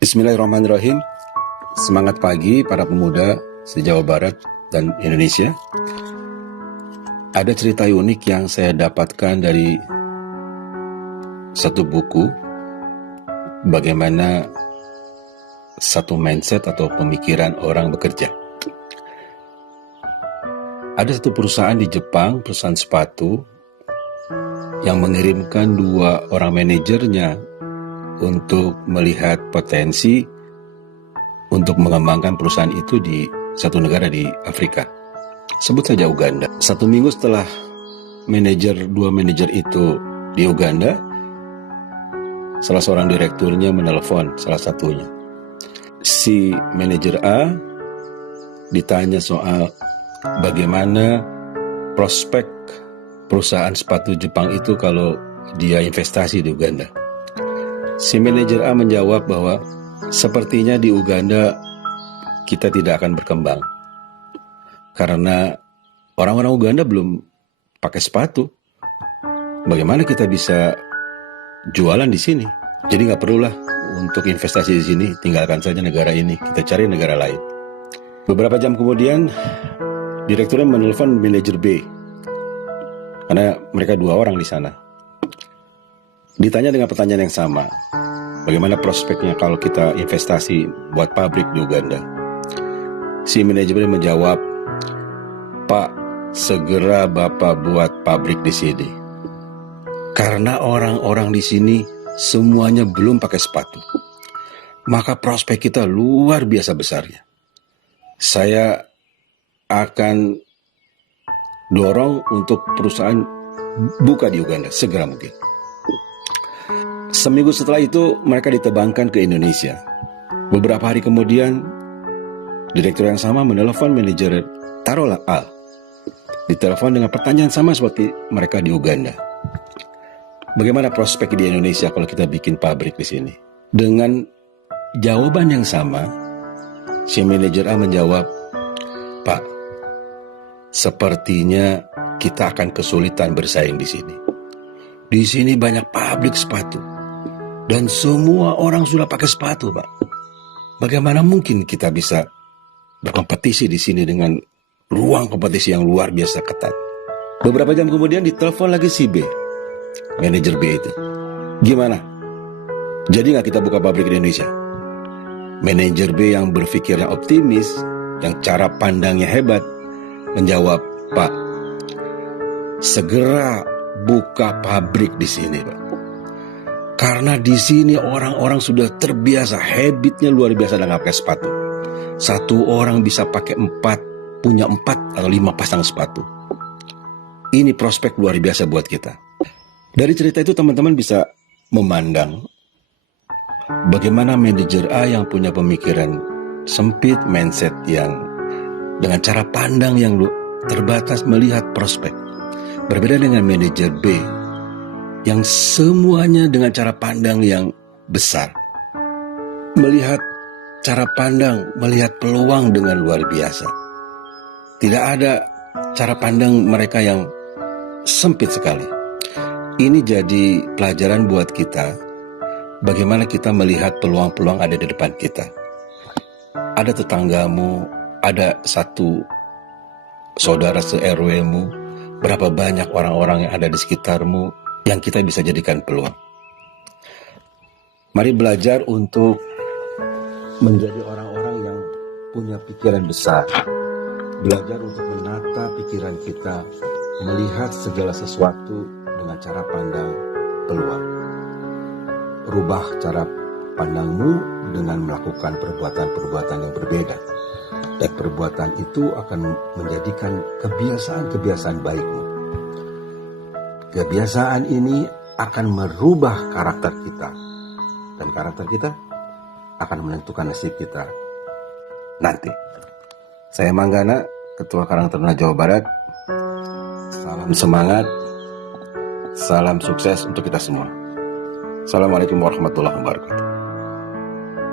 Bismillahirrahmanirrahim. Semangat pagi para pemuda se-Jawa Barat dan Indonesia. Ada cerita unik yang saya dapatkan dari satu buku, bagaimana satu mindset atau pemikiran orang bekerja. Ada satu perusahaan di Jepang, perusahaan sepatu, yang mengirimkan 2 orang manajernya untuk melihat potensi untuk mengembangkan perusahaan itu di satu negara di Afrika. Sebut saja Uganda. 1 minggu setelah 2 manajer itu di Uganda, salah seorang direkturnya menelpon salah satunya. Si manajer A ditanya soal bagaimana prospek perusahaan sepatu Jepang itu kalau dia investasi di Uganda. Si manajer A menjawab bahwa sepertinya di Uganda kita tidak akan berkembang karena orang-orang Uganda belum pakai sepatu. Bagaimana kita bisa jualan di sini? Jadi nggak perlulah untuk investasi di sini, tinggalkan saja negara ini, kita cari negara lain. Beberapa jam kemudian, direkturnya menelpon manajer B karena mereka 2 orang di sana. Ditanya dengan pertanyaan yang sama, bagaimana prospeknya kalau kita investasi buat pabrik di Uganda? Si manajemen menjawab, Pak, segera Bapak buat pabrik di sini. Karena orang-orang di sini semuanya belum pakai sepatu. Maka prospek kita luar biasa besarnya. Saya akan dorong untuk perusahaan buka di Uganda segera mungkin. Seminggu setelah itu mereka ditebangkan ke Indonesia. Beberapa hari kemudian direktur yang sama menelpon manajer taruhlah A. Ditelepon dengan pertanyaan sama seperti mereka di Uganda. Bagaimana prospek di Indonesia kalau kita bikin pabrik di sini? Dengan jawaban yang sama, si manajer A menjawab, Pak, sepertinya kita akan kesulitan bersaing di sini. Di sini banyak pabrik sepatu. Dan semua orang sudah pakai sepatu, Pak. Bagaimana mungkin kita bisa berkompetisi di sini dengan ruang kompetisi yang luar biasa ketat? Beberapa jam kemudian ditelepon lagi si B, manajer B itu. Gimana? Jadi nggak kita buka pabrik di Indonesia? Manajer B yang berpikirnya optimis, yang cara pandangnya hebat, menjawab, Pak, segera buka pabrik di sini, Pak. Karena di sini orang-orang sudah terbiasa, habitnya luar biasa dengan pakai sepatu. 1 orang bisa pakai 4, punya 4 atau 5 pasang sepatu. Ini prospek luar biasa buat kita. Dari cerita itu teman-teman bisa memandang bagaimana manajer A yang punya pemikiran sempit, mindset yang dengan cara pandang yang terbatas melihat prospek. Berbeda dengan manajer B yang semuanya dengan cara pandang yang besar. Melihat cara pandang, melihat peluang dengan luar biasa. Tidak ada cara pandang mereka yang sempit sekali. Ini jadi pelajaran buat kita, bagaimana kita melihat peluang-peluang ada di depan kita. Ada tetanggamu, ada satu saudara se-RW-mu, berapa banyak orang-orang yang ada di sekitarmu yang kita bisa jadikan peluang. Mari belajar untuk menjadi orang-orang yang punya pikiran besar. Belajar untuk menata pikiran kita, melihat segala sesuatu dengan cara pandang peluang. Rubah cara pandangmu dengan melakukan perbuatan-perbuatan yang berbeda. Dan perbuatan itu akan menjadikan kebiasaan-kebiasaan baikmu. Kebiasaan ini akan merubah karakter kita. Dan karakter kita akan menentukan nasib kita nanti. Saya Manggana, Ketua Karang Taruna Jawa Barat. Salam semangat, salam sukses untuk kita semua. Assalamualaikum warahmatullahi wabarakatuh.